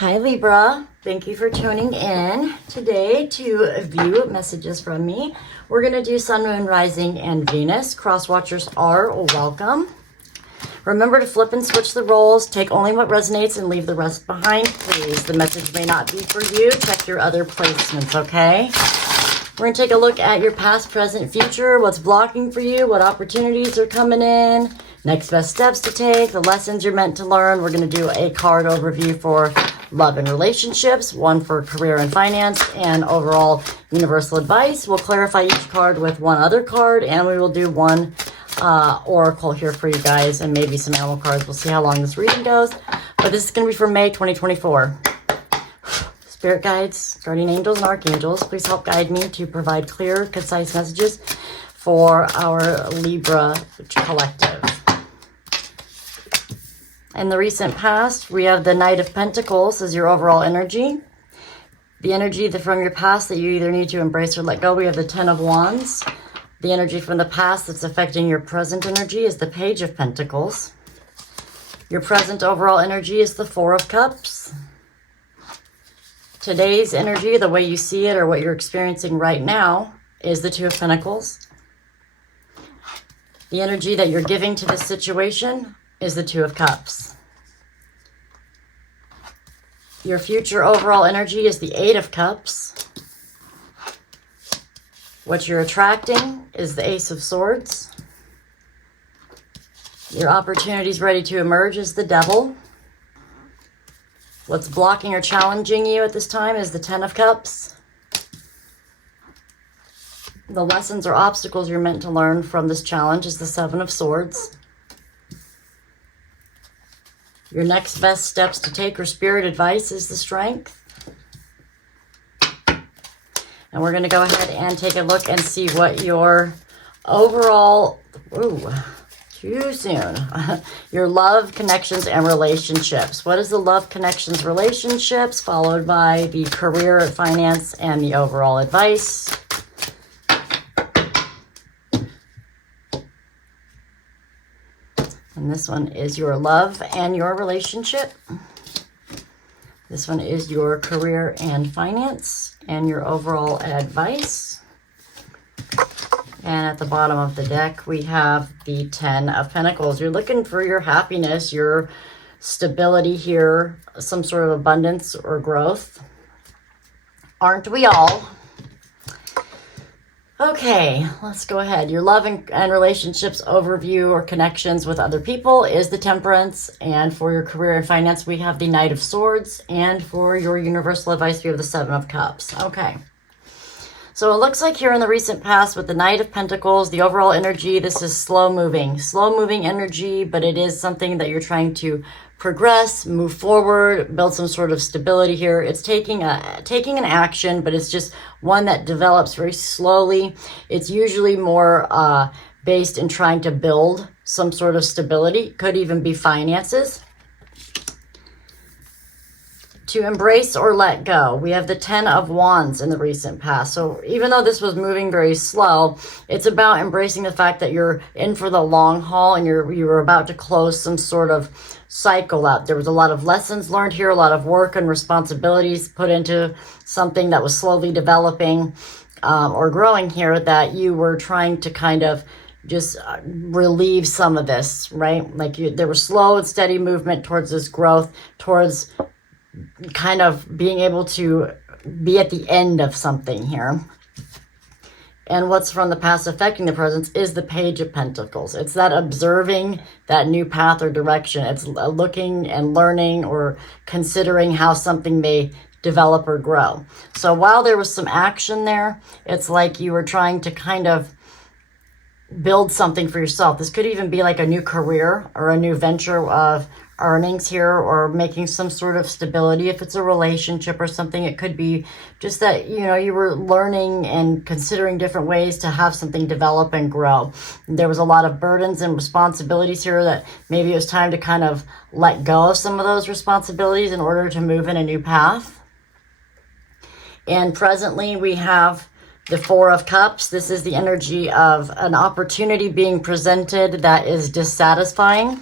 Hi Libra, thank you for tuning in today to view messages from me. We're going to do Sun, Moon, Rising, and Venus. Cross watchers are welcome. Remember to flip and switch the roles. Take only what resonates and leave the rest behind, please. The message may not be for you. Check your other placements, okay? We're going to take a look at your past, present, future, what's blocking for you, what opportunities are coming in, next best steps to take, the lessons you're meant to learn. We're going to do a card overview for love and relationships, one for career and finance, and overall universal advice. We'll clarify each card with one other card, and we will do one oracle here for you guys, and maybe some animal cards. We'll see how long this reading goes, but this is going to be for May 2024. Spirit guides, guardian angels, and archangels, please help guide me to provide clear, concise messages for our Libra collective. In the recent past, we have the Knight of Pentacles as your overall energy. The energy from your past that you either need to embrace or let go. We have the Ten of Wands. The energy from the past that's affecting your present energy is the Page of Pentacles. Your present overall energy is the Four of Cups. Today's energy, the way you see it or what you're experiencing right now, is the Two of Pentacles. The energy that you're giving to this situation is the Two of Cups. Your future overall energy is the Eight of Cups. What you're attracting is the Ace of Swords. Your opportunities ready to emerge is the Devil. What's blocking or challenging you at this time is the Ten of Cups. The lessons or obstacles you're meant to learn from this challenge is the Seven of Swords. Your next best steps to take or spirit advice is the Strength. And we're going to go ahead and take a look and see what your overall, too soon, your love, connections, and relationships. What is the love, connections, relationships, followed by the career, finance, and the overall advice. And this one is your love and your relationship. This one is your career and finance and your overall advice. And at the bottom of the deck, we have the Ten of Pentacles. You're looking for your happiness, your stability here, some sort of abundance or growth. Aren't we all? Okay, let's go ahead. Your love and relationships overview or connections with other people is the Temperance. And for your career and finance, we have the Knight of Swords. And for your universal advice, we have the Seven of Cups. Okay. So it looks like here in the recent past with the Knight of Pentacles, the overall energy, this is slow moving energy, but it is something that you're trying to progress, move forward, build some sort of stability here. It's taking an action, but it's just one that develops very slowly. It's usually more based in trying to build some sort of stability. Could even be finances. To embrace or let go, we have the Ten of Wands in the recent past. So even though this was moving very slow, it's about embracing the fact that you're in for the long haul and you were about to close some sort of cycle out. There was a lot of lessons learned here, a lot of work and responsibilities put into something that was slowly developing or growing here, that you were trying to kind of just relieve some of this, right? Like there was slow and steady movement towards this growth, towards kind of being able to be at the end of something here. And what's from the past affecting the present is the Page of Pentacles. It's that observing that new path or direction. It's looking and learning or considering how something may develop or grow. So while there was some action there, it's like you were trying to kind of build something for yourself. This could even be like a new career or a new venture of earnings here, or making some sort of stability. If it's a relationship or something, it could be just that, you were learning and considering different ways to have something develop and grow. There was a lot of burdens and responsibilities here that maybe it was time to kind of let go of some of those responsibilities in order to move in a new path. And presently we have the Four of Cups. This is the energy of an opportunity being presented that is dissatisfying,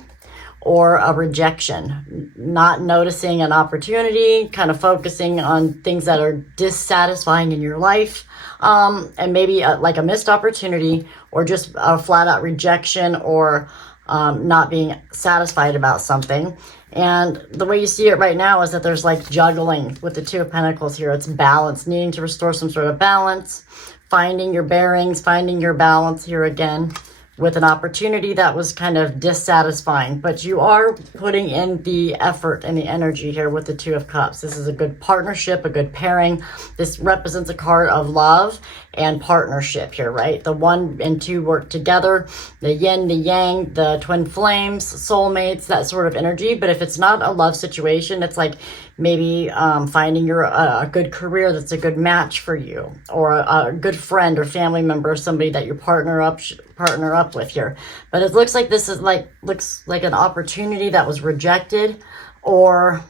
or a rejection, not noticing an opportunity, kind of focusing on things that are dissatisfying in your life, and maybe like a missed opportunity, or just a flat out rejection, or not being satisfied about something. And the way you see it right now is that there's like juggling with the Two of Pentacles here. It's balance, needing to restore some sort of balance, finding your bearings, finding your balance here again, with an opportunity that was kind of dissatisfying. But you are putting in the effort and the energy here with the Two of Cups. This is a good partnership, a good pairing. This represents a card of love and partnership here, right? The 1 and 2 work together, the yin, the yang, the twin flames, soulmates, that sort of energy. But if it's not a love situation, it's like maybe finding a good career that's a good match for you, or a good friend or family member, or somebody that you partner up with here. But it looks like this is looks like an opportunity that was rejected, or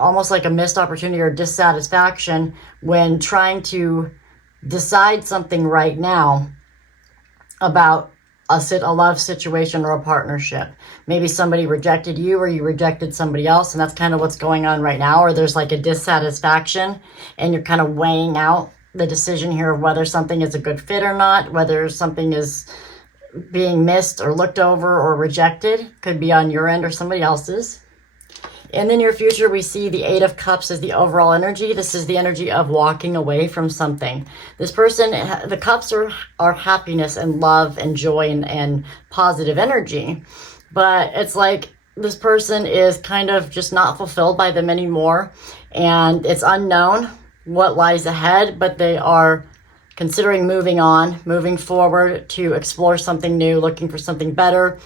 almost like a missed opportunity or dissatisfaction when trying to decide something right now about a love situation or a partnership. Maybe somebody rejected you, or you rejected somebody else, and that's kind of what's going on right now. Or there's like a dissatisfaction, and you're kind of weighing out the decision here of whether something is a good fit or not, whether something is being missed or looked over or rejected. Could be on your end or somebody else's. In the near future, we see the 8 of Cups as the overall energy. This is the energy of walking away from something. This person, the cups are happiness and love and joy and positive energy. But it's like this person is kind of just not fulfilled by them anymore. And it's unknown what lies ahead, but they are considering moving on, moving forward to explore something new, looking for something better.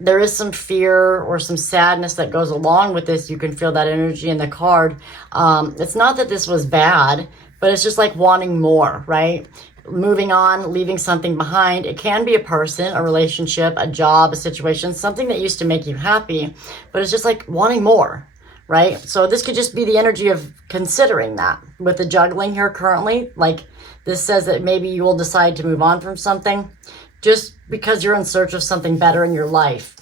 There is some fear or some sadness that goes along with this. You can feel that energy in the card. It's not that this was bad, but it's just like wanting more, right? Moving on, leaving something behind. It can be a person, a relationship, a job, a situation, something that used to make you happy, but it's just like wanting more, right? So this could just be the energy of considering that. With the juggling here currently, like this says that maybe you will decide to move on from something just because you're in search of something better in your life.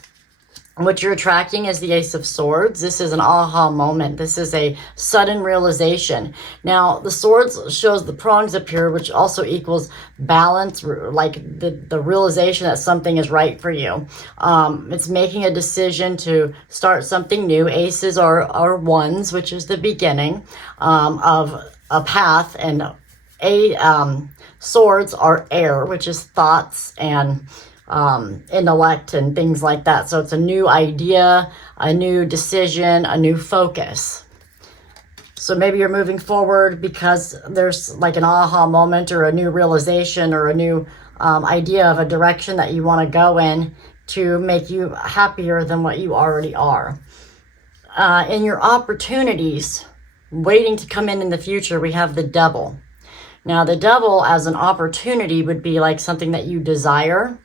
What you're attracting is the Ace of Swords. This is an aha moment. This is a sudden realization. Now, the swords shows the prongs up here, which also equals balance, like the realization that something is right for you. It's making a decision to start something new. Aces are ones, which is the beginning of a path, and swords are air, which is thoughts and intellect and things like that. So it's a new idea, a new decision, a new focus. So maybe you're moving forward because there's like an aha moment or a new realization or a new idea of a direction that you want to go in to make you happier than what you already are. In your opportunities waiting to come in the future, we have the Devil. Now, the Devil as an opportunity would be like something that you desire.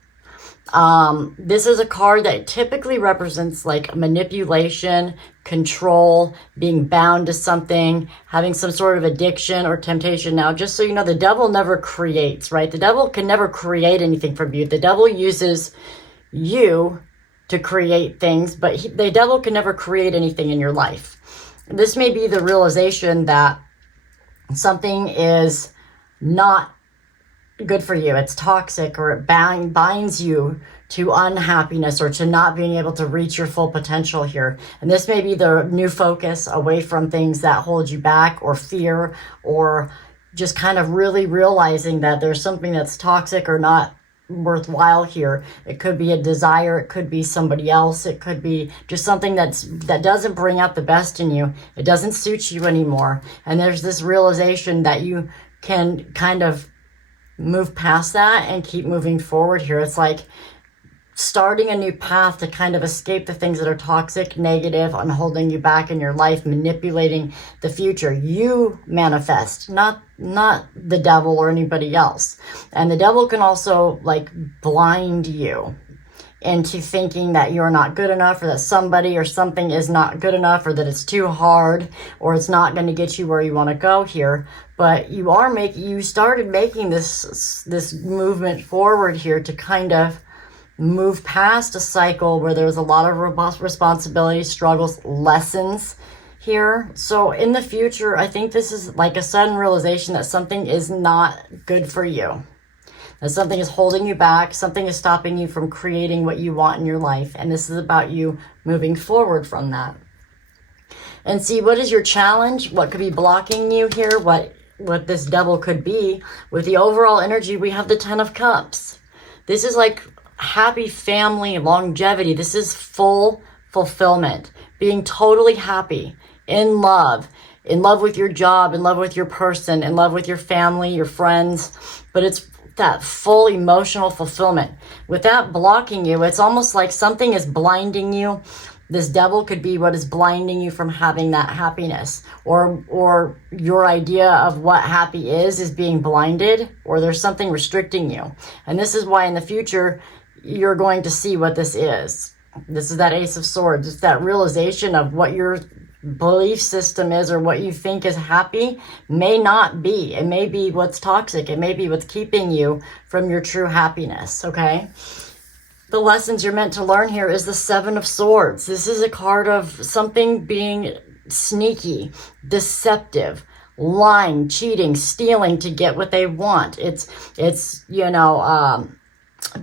This is a card that typically represents like manipulation, control, being bound to something, having some sort of addiction or temptation. Now, just so you know, the Devil never creates, right? The Devil can never create anything from you. The Devil uses you to create things, but the Devil can never create anything in your life. This may be the realization that something is not good for you. It's toxic, or it binds you to unhappiness or to not being able to reach your full potential here. And this may be the new focus away from things that hold you back, or fear, or just kind of really realizing that there's something that's toxic or not worthwhile here. It could be a desire, it could be somebody else, it could be just something that doesn't bring out the best in you. It doesn't suit you anymore. And there's this realization that you can kind of move past that and keep moving forward here. It's like starting a new path to kind of escape the things that are toxic, negative, and holding you back in your life, manipulating the future. You manifest, not the Devil or anybody else. And the Devil can also like blind you into thinking that you're not good enough, or that somebody or something is not good enough, or that it's too hard, or it's not going to get you where you want to go here. But you started making this movement forward here to kind of move past a cycle where there was a lot of responsibility, struggles, lessons here. So in the future, I think this is like a sudden realization that something is not good for you, that something is holding you back, something is stopping you from creating what you want in your life. And this is about you moving forward from that. And see, what is your challenge? What could be blocking you here? What this devil could be? With the overall energy, we have the 10 of Cups. This is like happy family, longevity. This is full fulfillment, being totally happy, in love with your job, in love with your person, in love with your family, your friends. But it's that full emotional fulfillment. With that blocking you, it's almost like something is blinding you. This devil could be what is blinding you from having that happiness, or your idea of what happy is being blinded, or there's something restricting you. And this is why in the future, you're going to see what this is. This is that Ace of Swords. It's that realization of what your belief system is, or what you think is happy may not be. It may be what's toxic. It may be what's keeping you from your true happiness, okay? The lessons you're meant to learn here is the 7 of Swords. This is a card of something being sneaky, deceptive, lying, cheating, stealing to get what they want. It's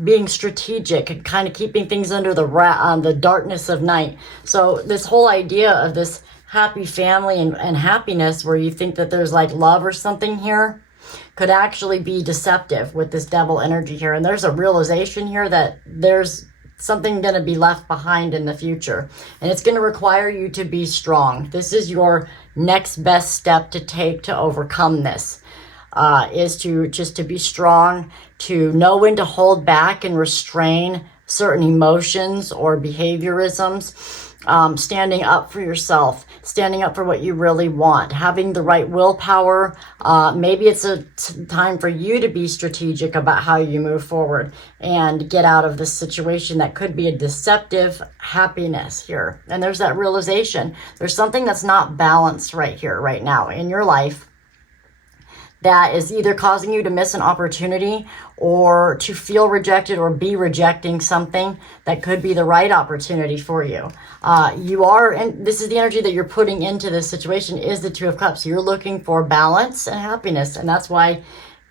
being strategic and kind of keeping things under the darkness of night. So this whole idea of this happy family and happiness, where you think that there's like love or something here, could actually be deceptive with this devil energy here. And there's a realization here that there's something going to be left behind in the future. And it's going to require you to be strong. This is your next best step to take to overcome this. Is to be strong, to know when to hold back and restrain certain emotions or behaviorisms, standing up for yourself, standing up for what you really want, having the right willpower. Maybe it's a time for you to be strategic about how you move forward and get out of this situation that could be a deceptive happiness here. And there's that realization. There's something that's not balanced right here, right now in your life, that is either causing you to miss an opportunity or to feel rejected or be rejecting something that could be the right opportunity for you. And this is the energy that you're putting into this situation, is the 2 of Cups. You're looking for balance and happiness, and that's why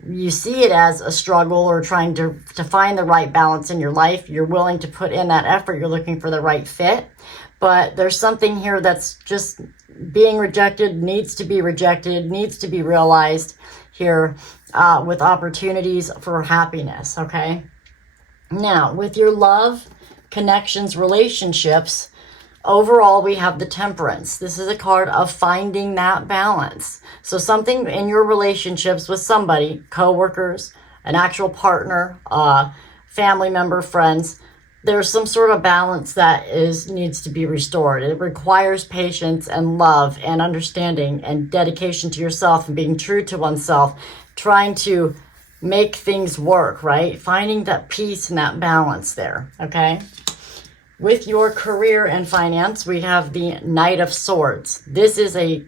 you see it as a struggle or trying to find the right balance in your life. You're willing to put in that effort. You're looking for the right fit. But there's something here that's just being rejected, needs to be realized here with opportunities for happiness, okay? Now, with your love, connections, relationships, overall, we have the Temperance. This is a card of finding that balance. So something in your relationships with somebody, coworkers, an actual partner, family member, friends, there's some sort of balance that needs to be restored. It requires patience and love and understanding and dedication to yourself and being true to oneself, trying to make things work, right? Finding that peace and that balance there, okay? With your career and finance, we have the Knight of Swords. This is a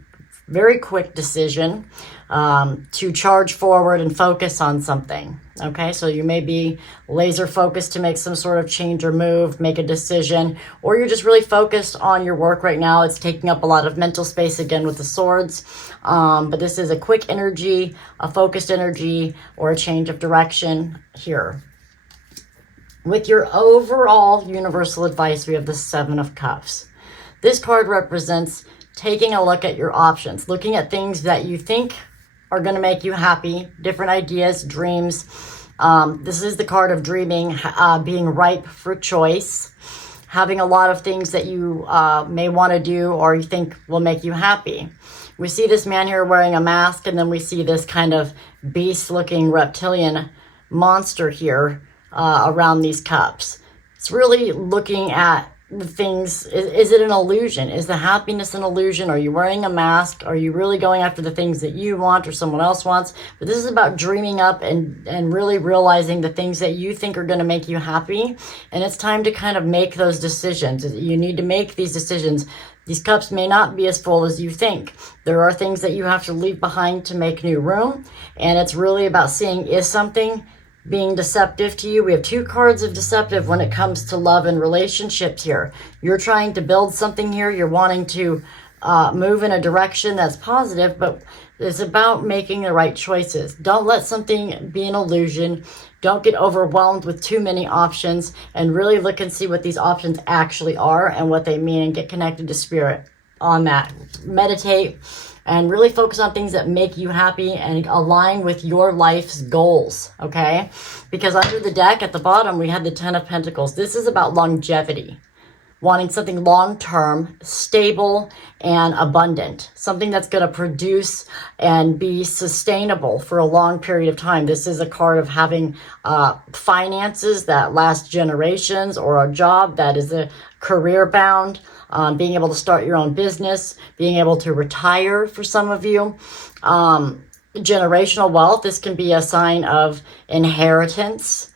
very quick decision to charge forward and focus on something. Okay, so you may be laser focused to make some sort of change or move, make a decision, or you're just really focused on your work right now. It's taking up a lot of mental space again with the swords. But this is a quick energy, a focused energy, or a change of direction here. With your overall universal advice, we have the 7 of Cups. This card represents taking a look at your options, looking at things that you think are going to make you happy, different ideas, dreams. This is the card of dreaming, being ripe for choice, having a lot of things that you may want to do or you think will make you happy. We see this man here wearing a mask, and then we see this kind of beast-looking reptilian monster here around these cups. It's really looking at the things. Is it an illusion? Is the happiness an illusion? Are you wearing a mask? Are you really going after the things that you want or someone else wants? But this is about dreaming up and really realizing the things that you think are going to make you happy. And it's time to kind of make those decisions. You need to make these decisions. These cups may not be as full as you think. There are things that you have to leave behind to make new room. And it's really about seeing, is something being deceptive to you. We have 2 cards of deceptive when it comes to love and relationships here. You're trying to build something here. You're wanting to move in a direction that's positive, but it's about making the right choices. Don't let something be an illusion. Don't get overwhelmed with too many options, and really look and see what these options actually are and what they mean, and get connected to spirit on that. Meditate and really focus on things that make you happy and align with your life's goals, okay? Because under the deck at the bottom, we had the 10 of Pentacles. This is about longevity, wanting something long-term, stable, and abundant, something that's going to produce and be sustainable for a long period of time. This is a card of having finances that last generations, or a job that is a career bound, being able to start your own business, being able to retire for some of you. Generational wealth, this can be a sign of inheritance,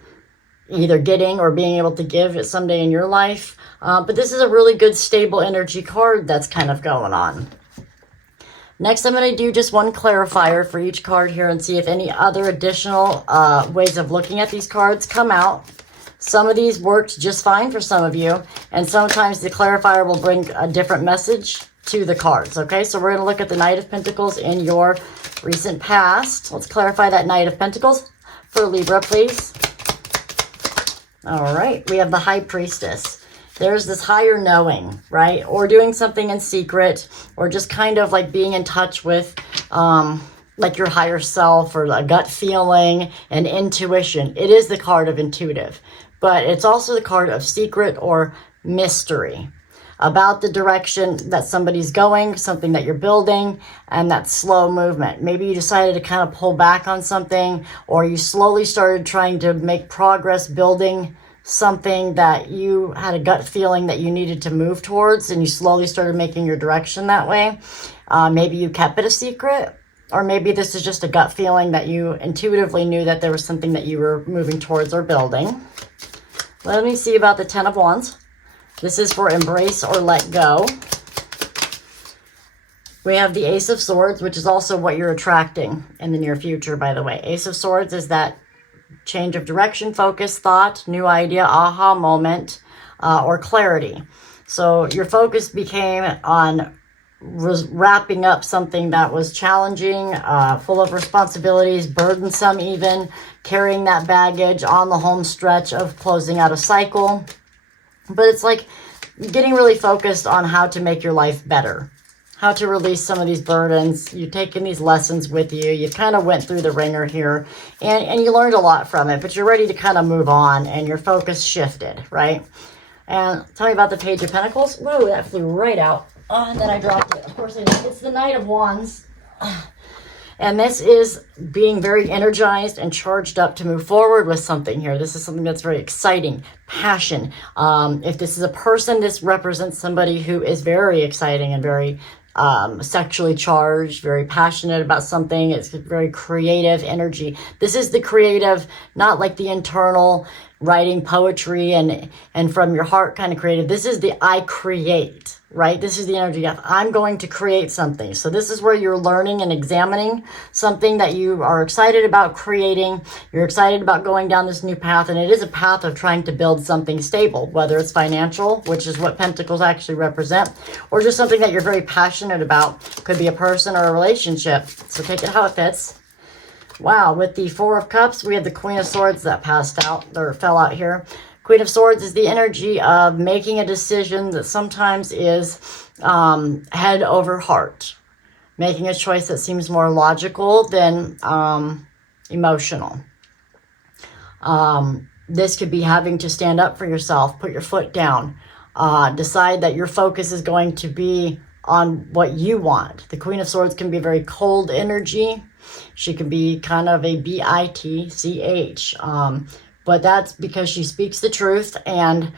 either getting or being able to give it someday in your life. But this is a really good stable energy card that's kind of going on. Next, I'm going to do just one clarifier for each card here and see if any other additional ways of looking at these cards come out. Some of these worked just fine for some of you, and sometimes the clarifier will bring a different message to the cards, okay? So we're going to look at the Knight of Pentacles in your recent past. Let's clarify that Knight of Pentacles for Libra, please. All right, we have the High Priestess. There's this higher knowing, right? Or doing something in secret, or just kind of like being in touch with like your higher self, or a gut feeling and intuition. It is the card of intuitive, but it's also the card of secret or mystery about the direction that somebody's going, something that you're building, and that slow movement. Maybe you decided to kind of pull back on something, or you slowly started trying to make progress building something that you had a gut feeling that you needed to move towards, and you slowly started making your direction that way. Maybe you kept it a secret, or maybe this is just a gut feeling that you intuitively knew that there was something that you were moving towards or building. Let me see about the 10 of Wands. This is for embrace or let go. We have the Ace of Swords, which is also what you're attracting in the near future, by the way. Ace of Swords is that change of direction, focus, thought, new idea, aha moment, or clarity. So your focus became on wrapping up something that was challenging, full of responsibilities, burdensome even, carrying that baggage on the home stretch of closing out a cycle. But it's like getting really focused on how to make your life better, how to release some of these burdens. You've taken these lessons with you. You kind of went through the ringer here, and you learned a lot from it, but you're ready to kind of move on, and your focus shifted, right? And tell me about the Page of Pentacles. Whoa, that flew right out. Oh, and then I dropped it. Of course, it's the Knight of Wands. And this is being very energized and charged up to move forward with something here. This is something that's very exciting, passion. If this is a person, this represents somebody who is very exciting and very sexually charged, very passionate about something. It's very creative energy. This is the creative, not like the internal writing poetry and from your heart kind of creative. This is the I create, right? This is the energy of I'm going to create something. So this is where you're learning and examining something that you are excited about creating. You're excited about going down this new path, and it is a path of trying to build something stable, whether it's financial, which is what Pentacles actually represent, or just something that you're very passionate about. Could be a person or a relationship. So take it how it fits. Wow, with the Four of Cups, we have the Queen of Swords that passed out, or fell out here. Queen of Swords is the energy of making a decision that sometimes is head over heart. Making a choice that seems more logical than emotional. This could be having to stand up for yourself, put your foot down, decide that your focus is going to be on what you want. The Queen of Swords can be a very cold energy. She can be kind of a bitch, but that's because she speaks the truth, and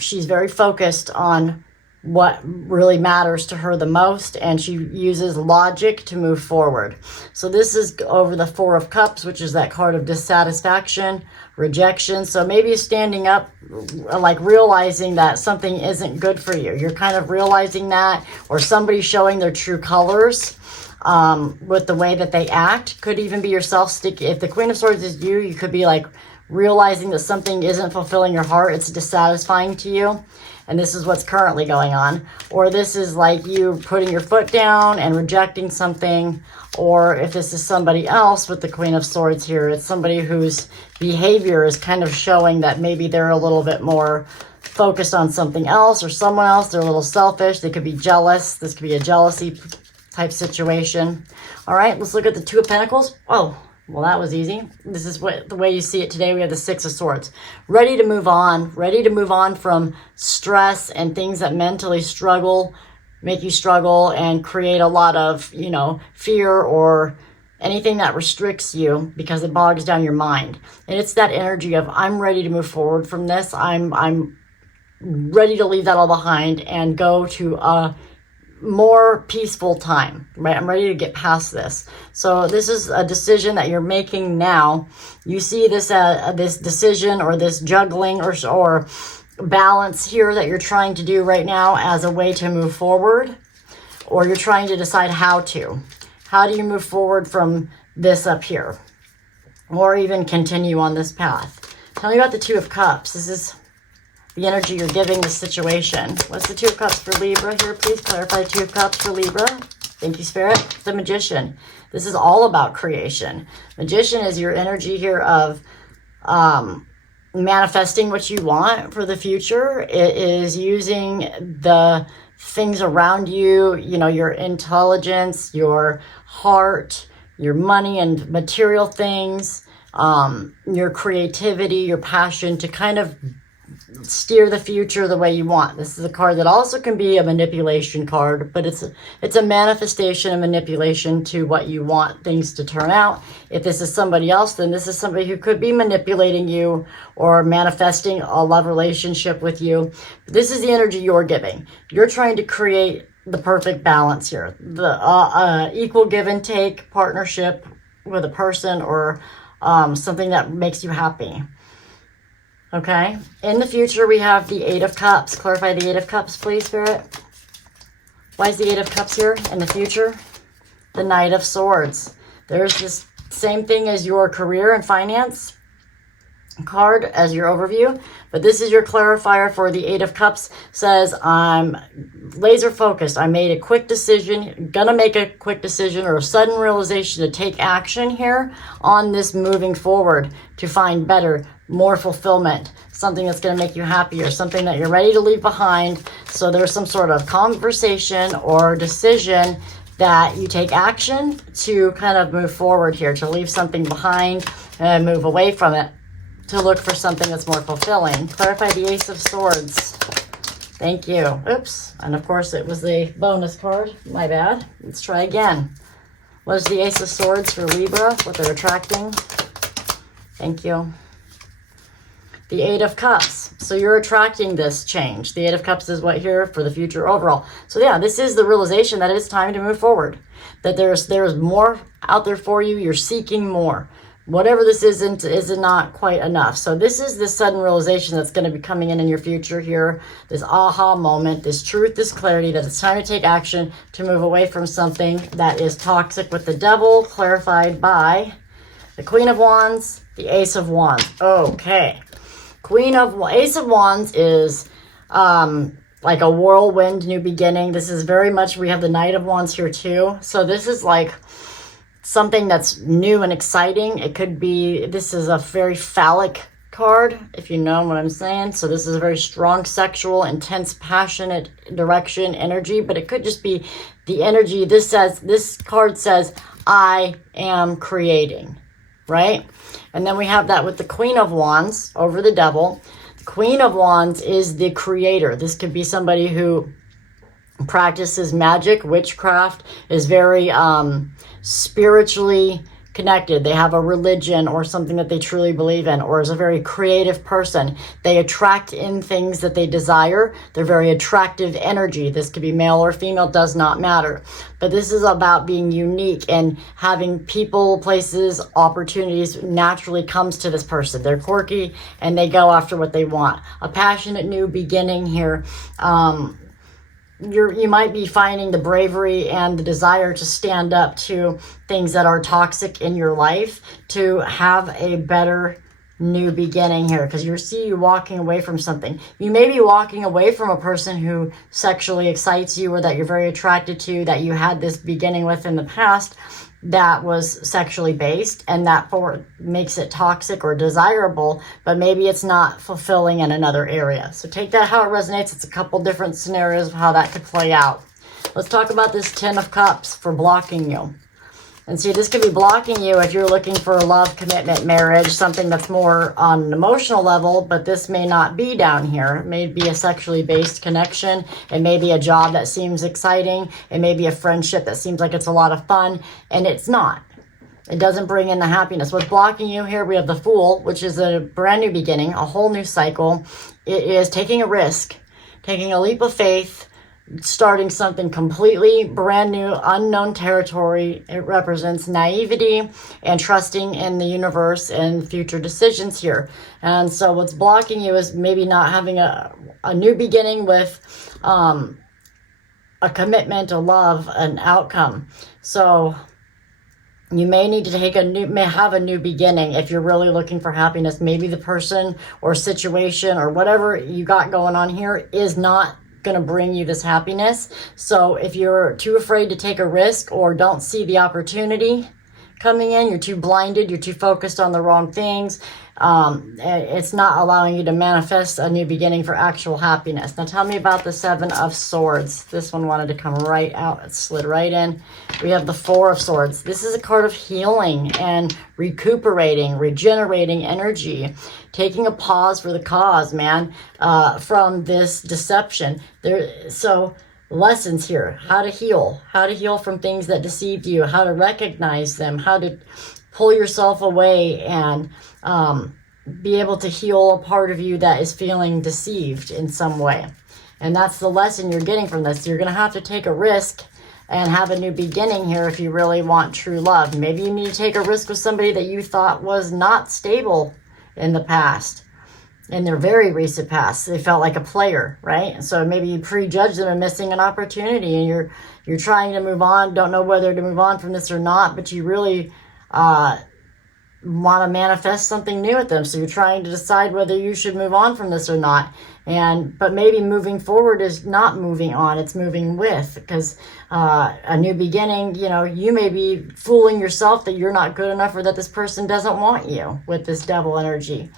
she's very focused on what really matters to her the most, and she uses logic to move forward. So this is over the Four of Cups, which is that card of dissatisfaction, rejection. So maybe standing up, like realizing that something isn't good for you. You're kind of realizing that, or somebody showing their true colors. with the way that they act. Could even be yourself. If the Queen of Swords is you, you could be like realizing that something isn't fulfilling your heart. It's dissatisfying to you. And this is what's currently going on. Or this is like you putting your foot down and rejecting something. Or if this is somebody else with the Queen of Swords here, it's somebody whose behavior is kind of showing that maybe they're a little bit more focused on something else or someone else. They're a little selfish. They could be jealous. This could be a jealousy type situation. All right, let's look at the Two of Pentacles. Oh, well, that was easy. This is the way you see it today. We have the Six of Swords. Ready to move on from stress and things that mentally make you struggle and create a lot of, fear or anything that restricts you because it bogs down your mind. And it's that energy of, I'm ready to move forward from this. I'm ready to leave that all behind and go to a more peaceful time, right? I'm ready to get past this. So this is a decision that you're making now. You see this this decision or this juggling or balance here that you're trying to do right now as a way to move forward, or you're trying to decide how to. How do you move forward from this up here, or even continue on this path? Tell me about the Two of Cups. This is the energy you're giving the situation. What's the Two of Cups for Libra here? Please clarify Two of Cups for Libra. Thank you, Spirit. The Magician. This is all about creation. Magician is your energy here of manifesting what you want for the future. It is using the things around you, your intelligence, your heart, your money and material things, your creativity, your passion to kind of steer the future the way you want. This is a card that also can be a manipulation card, but it's a manifestation and manipulation to what you want things to turn out. If this is somebody else, then this is somebody who could be manipulating you or manifesting a love relationship with you. This is the energy you're giving. You're trying to create the perfect balance here, the equal give and take partnership with a person or something that makes you happy. Okay, in the future, we have the Eight of Cups. Clarify the Eight of Cups, please, Spirit. Why is the Eight of Cups here in the future? The Knight of Swords. There's this same thing as your career and finance card as your overview, but this is your clarifier for the Eight of Cups. Says, I'm laser focused. I made a quick decision, gonna make a quick decision or a sudden realization to take action here on this moving forward to find better, more fulfillment, something that's going to make you happier, something that you're ready to leave behind. So there's some sort of conversation or decision that you take action to kind of move forward here, to leave something behind and move away from it, to look for something that's more fulfilling. Clarify the Ace of Swords. Thank you. Oops. And of course it was the bonus card. My bad. Let's try again. What is the Ace of Swords for Libra? What they're attracting? Thank you. The Eight of Cups. So you're attracting this change. The Eight of Cups is what here for the future overall. So yeah, this is the realization that it's time to move forward. That there's more out there for you. You're seeking more. Whatever this is not quite enough. So this is the sudden realization that's going to be coming in your future here. This aha moment, this truth, this clarity that it's time to take action to move away from something that is toxic with the Devil, clarified by the Queen of Wands, the Ace of Wands. Okay. Ace of Wands is like a whirlwind new beginning. This is very much, we have the Knight of Wands here too. So this is like something that's new and exciting. It could be, this is a very phallic card, if you know what I'm saying. So this is a very strong, sexual, intense, passionate direction, energy, but it could just be the energy. This card says, I am creating, right? And then we have that with the Queen of Wands over the Devil. The Queen of Wands is the creator. This could be somebody who practices magic, witchcraft, is very spiritually connected. They have a religion or something that they truly believe in, or is a very creative person. They attract in things that they desire. They're very attractive energy. This could be male or female, does not matter. But this is about being unique and having people, places, opportunities naturally comes to this person. They're quirky and they go after what they want. A passionate new beginning here. you might be finding the bravery and the desire to stand up to things that are toxic in your life to have a better new beginning here, because you walking away from something. You may be walking away from a person who sexually excites you, or that you're very attracted to, that you had this beginning with in the past that was sexually based, and that makes it toxic or desirable, but maybe it's not fulfilling in another area. So take that how it resonates. It's a couple different scenarios of how that could play out. Let's talk about this 10 of Cups for blocking you. And see, this could be blocking you if you're looking for a love, commitment, marriage, something that's more on an emotional level, but this may not be down here. It may be a sexually based connection. It may be a job that seems exciting. It may be a friendship that seems like it's a lot of fun, and it's not. It doesn't bring in the happiness. What's blocking you here? We have the Fool, which is a brand new beginning, a whole new cycle. It is taking a risk, taking a leap of faith, starting something completely brand new, unknown territory. It represents naivety and trusting in the universe and future decisions here. And so what's blocking you is maybe not having a new beginning with a commitment, a love, an outcome. So you may need to have a new beginning if you're really looking for happiness. Maybe the person or situation or whatever you got going on here is not going to bring you this happiness. So if you're too afraid to take a risk or don't see the opportunity coming in, you're too blinded, you're too focused on the wrong things, it's not allowing you to manifest a new beginning for actual happiness. Now tell me about the 7 of Swords. This one wanted to come right out. It slid right in. We have the 4 of Swords. This is a card of healing and recuperating, regenerating energy, taking a pause for the cause, man, from this deception. So lessons here, how to heal from things that deceived you, how to recognize them, how to pull yourself away and be able to heal a part of you that is feeling deceived in some way. And that's the lesson you're getting from this. You're going to have to take a risk and have a new beginning here if you really want true love. Maybe you need to take a risk with somebody that you thought was not stable in the past. In their very recent past, they felt like a player, right? So maybe you prejudge them and missing an opportunity, and you're trying to move on, don't know whether to move on from this or not, but you really want to manifest something new with them. So you're trying to decide whether you should move on from this or not. But maybe moving forward is not moving on, it's moving with, because a new beginning, you may be fooling yourself that you're not good enough or that this person doesn't want you with this Devil energy.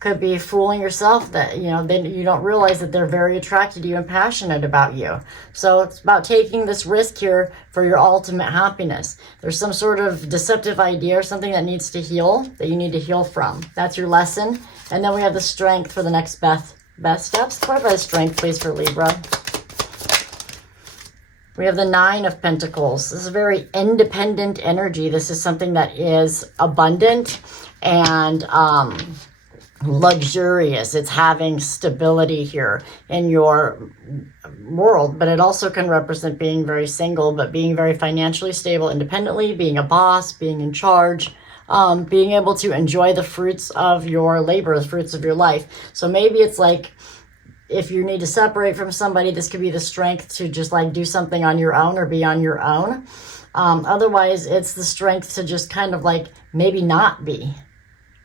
Could be fooling yourself that, then you don't realize that they're very attracted to you and passionate about you. So it's about taking this risk here for your ultimate happiness. There's some sort of deceptive idea or something that needs to heal, that you need to heal from. That's your lesson. And then we have the Strength for the next best steps. Clarify the Strength, please, for Libra. We have the 9 of Pentacles. This is a very independent energy. This is something that is abundant and luxurious. It's having stability here in your world, but it also can represent being very single, but being very financially stable independently, being a boss, being in charge, being able to enjoy the fruits of your labor, the fruits of your life. So maybe it's like, if you need to separate from somebody, this could be the strength to just like do something on your own or be on your own. Otherwise, it's the strength to just kind of like maybe not be,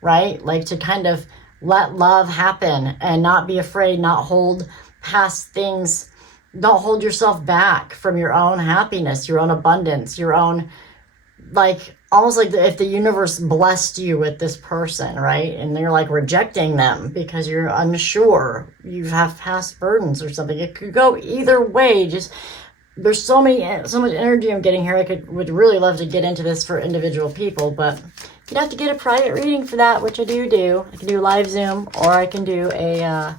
right? Like to kind of let love happen and not be afraid, not hold past things, don't hold yourself back from your own happiness, your own abundance, your own, like, almost like if the universe blessed you with this person, right? And you're like rejecting them because you're unsure, you have past burdens or something. It could go either way. Just, there's so much energy I'm getting here. Would really love to get into this for individual people, but you'd have to get a private reading for that, which I do. I can do live Zoom, or I can do a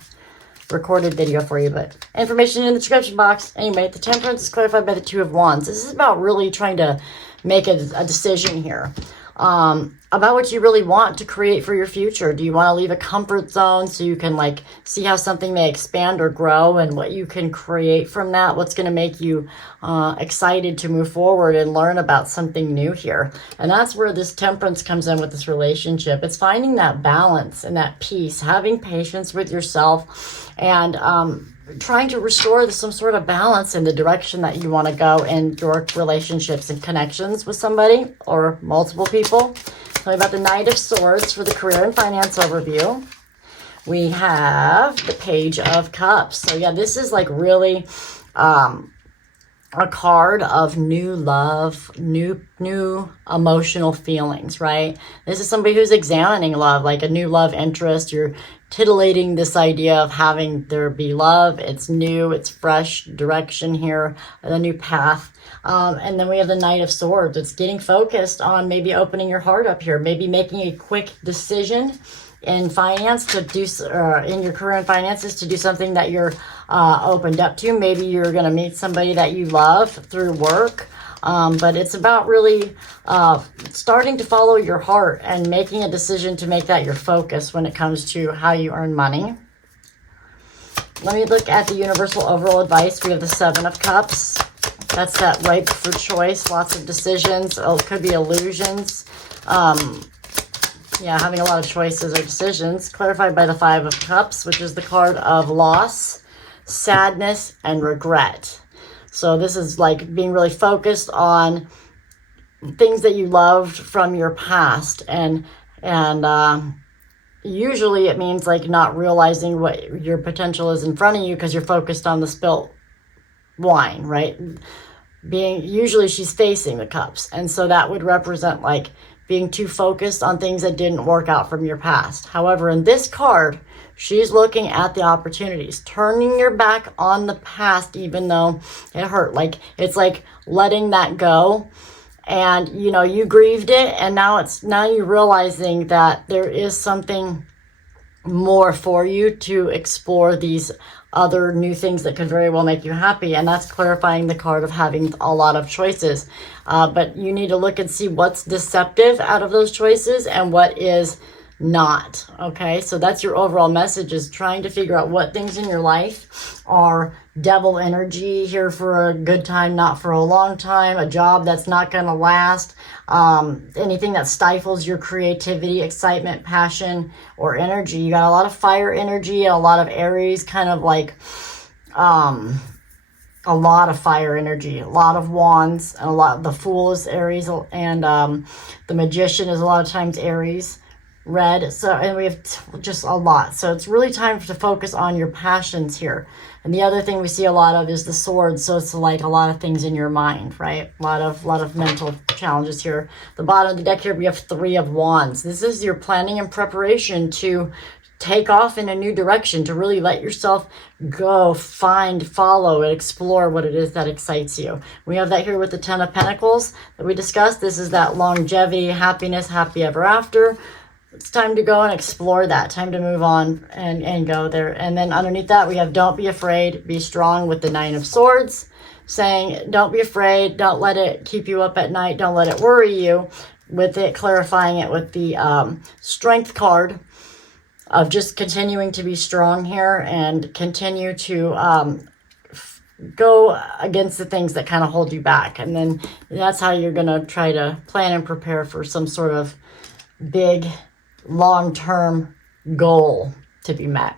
recorded video for you, but information in the description box. Anyway, the Temperance is clarified by the 2 of Wands. This is about really trying to make a decision here about what you really want to create for your future. Do you want to leave a comfort zone so you can like see how something may expand or grow and what you can create from that? What's going to make you excited to move forward and learn about something new here? And that's where this Temperance comes in with this relationship. It's finding that balance and that peace, having patience with yourself, and trying to restore some sort of balance in the direction that you want to go in your relationships and connections with somebody or multiple people. Tell me about the Knight of Swords for the career and finance overview. We have the Page of Cups. So yeah, this is like really a card of new love, new emotional feelings, right? This is somebody who's examining love, like a new love interest. You're titillating this idea of having there be love. It's new, it's fresh direction here, a new path. And then we have the Knight of Swords. It's getting focused on maybe opening your heart up here, maybe making a quick decision in finance to do, in your career and finances, to do something that you're opened up to. Maybe you're going to meet somebody that you love through work. But it's about really starting to follow your heart and making a decision to make that your focus when it comes to how you earn money. Let me look at the universal overall advice. We have the Seven of Cups. That's that ripe for choice, lots of decisions. Oh, it could be illusions. Yeah, having a lot of choices or decisions. Clarified by the Five of Cups, which is the card of loss, sadness, and regret. So this is like being really focused on things that you loved from your past. And usually it means like not realizing what your potential is in front of you because you're focused on the spilt wine, right? Usually she's facing the cups. And so that would represent like being too focused on things that didn't work out from your past. However, in this card, she's looking at the opportunities, turning your back on the past, even though it hurt. Like, it's like letting that go. And, you know, you grieved it. And now you're realizing that there is something more for you to explore these other new things that could very well make you happy. And that's clarifying the card of having a lot of choices. But you need to look and see what's deceptive out of those choices and what is not. Okay, so that's your overall message, is trying to figure out what things in your life are devil energy, here for a good time, not for a long time, a job that's not going to last, anything that stifles your creativity, excitement, passion, or energy. You got a lot of fire energy and a lot of Aries, kind of like a lot of fire energy, a lot of wands, and a lot. The Fool is Aries, and the Magician is a lot of times Aries. Red. So, and we have just a lot. So it's really time to focus on your passions here. And the other thing we see a lot of is the Swords. So it's like a lot of things in your mind, right? A lot of mental challenges here. The bottom of the deck here, we have Three of Wands. This is your planning and preparation to take off in a new direction, to really let yourself go, follow, and explore what it is that excites you. We have that here with the Ten of Pentacles that we discussed. This is that longevity, happiness, happy ever after. It's time to go and explore that. Time to move on and go there. And then underneath that, we have Don't Be Afraid, Be Strong with the Nine of Swords, saying don't be afraid. Don't let it keep you up at night. Don't let it worry you. With it, clarifying it with the Strength card of just continuing to be strong here and continue to go against the things that kind of hold you back. And then that's how you're going to try to plan and prepare for some sort of big long-term goal to be met.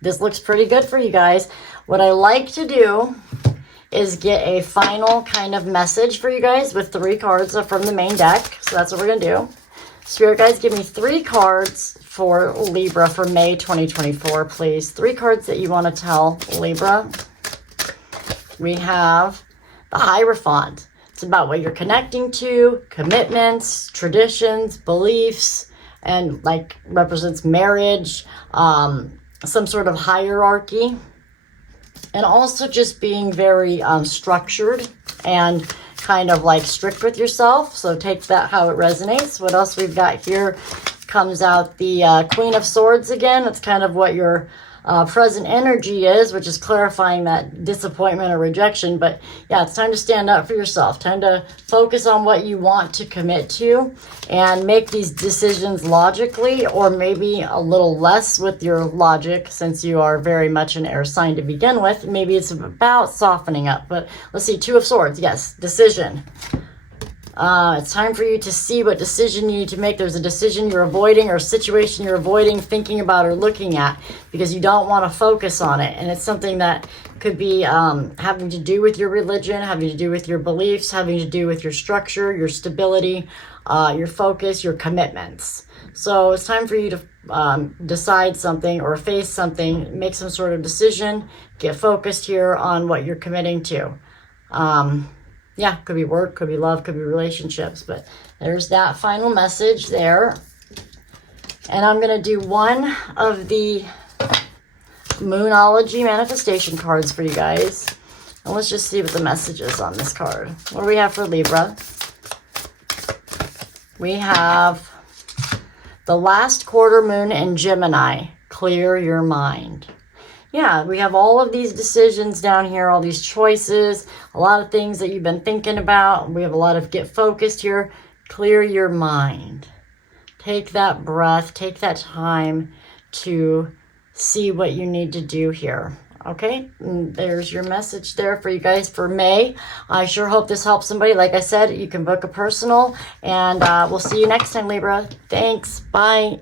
This looks pretty good for you guys. What I like to do is get a final kind of message for you guys with 3 cards from the main deck. So that's what we're going to do. Spirit guides, give me 3 cards for Libra for May 2024, please. 3 cards that you want to tell Libra. We have the Hierophant. It's about what you're connecting to, commitments, traditions, beliefs, and like represents marriage, some sort of hierarchy, and also just being very structured and kind of like strict with yourself. So take that how it resonates. What else we've got here? Comes out the Queen of Swords again. It's kind of what your present energy is, which is clarifying that disappointment or rejection. But yeah, it's time to stand up for yourself. Time to focus on what you want to commit to and make these decisions logically, or maybe a little less with your logic, since you are very much an air sign to begin with. Maybe it's about softening up. But let's see, Two of Swords. Yes, decision. It's time for you to see what decision you need to make. There's a decision you're avoiding or a situation you're avoiding thinking about or looking at because you don't want to focus on it. And it's something that could be having to do with your religion, having to do with your beliefs, having to do with your structure, your stability, your focus, your commitments. So it's time for you to decide something or face something, make some sort of decision, get focused here on what you're committing to. Yeah, could be work, could be love, could be relationships, but there's that final message there. And I'm going to do one of the Moonology manifestation cards for you guys. And let's just see what the message is on this card. What do we have for Libra? We have the last quarter moon in Gemini. Clear your mind. Yeah, we have all of these decisions down here, all these choices, a lot of things that you've been thinking about. We have a lot of get focused here. Clear your mind. Take that breath, take that time to see what you need to do here. Okay, and there's your message there for you guys for May. I sure hope this helps somebody. Like I said, you can book a personal, and we'll see you next time, Libra. Thanks. Bye.